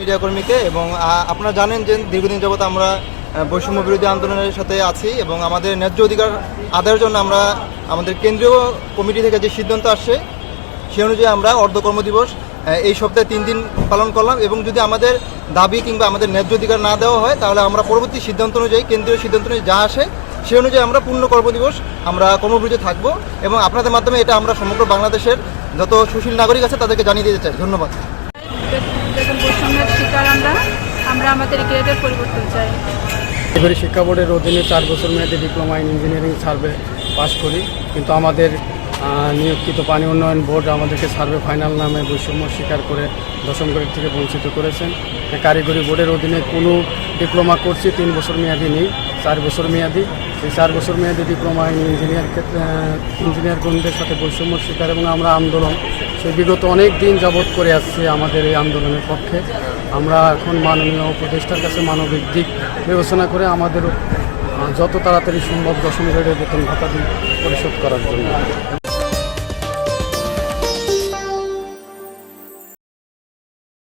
Media কর্মীকে এবং আপনারা জানেন যে দীর্ঘদিন যাবত আমরা বৈষম্য বিরোধী আন্দোলনের সাথে আছি এবং আমাদের ন্যায্য অধিকার আদায়ের জন্য আমরা আমাদের কেন্দ্রীয় কমিটি থেকে যে সিদ্ধান্ত আসছে সে অনুযায়ী আমরা অর্ধ কর্মদিবস এই সপ্তাহে 3 দিন পালন করলাম এবং যদি আমাদের দাবি কিংবা আমাদের ন্যায্য অধিকার না দেওয়া হয় তাহলে আমরা পরবর্তী সিদ্ধান্ত অনুযায়ী কেন্দ্রীয় সিদ্ধান্ত অনুযায়ী যা আসে সে অনুযায়ী আমরা পূর্ণ কর্মদিবস আমরা কর্মবিরতি থাকব এবং আপনাদের মাধ্যমে এটা আমরা সমগ্র বাংলাদেশের যত সুশীল নাগরিক আছে তাদেরকে জানিয়ে দিতে চাই। ধন্যবাদ। বেতন বৈষম্যের শিকার আমরা আমাদের গ্রেডের পরিবর্তন চাই। এবারে শিক্ষা বোর্ডের অধীনে 4 বছর মেয়াদী ডিপ্লোমা ইন ইঞ্জিনিয়ারিং সার্ভে পাশ করি, কিন্তু আমাদের নিয়োগকৃত পানি উন্নয়ন বোর্ড আমাদেরকে সার্ভে ফাইনাল নামে বৈষম্য স্বীকার করে 10ম গ্রেড থেকে বঞ্চিত করেছেন। কারিগরি বোর্ডের অধীনে কোনো ডিপ্লোমা করছি 3 বছর মেয়াদি নেই, 4 বছর মেয়াদি। এই 4 বছর মেয়াদি ডিপ্লোমা ইন ইঞ্জিনিয়ার কর্মীদের সাথে বৈষম্য স্বীকার এবং আমরা আন্দোলন সেই বিগত অনেক দিন যাবৎ করে আসছি আমাদের এই আন্দোলনের পক্ষে। আমরা এখন মাননীয় উপদেষ্টার কাছে মানবিক দিক বিবেচনা করে আমাদের যত তাড়াতাড়ি সম্ভব 10ম গ্রেডের বেতন ভাতা পরিশোধ করার জন্য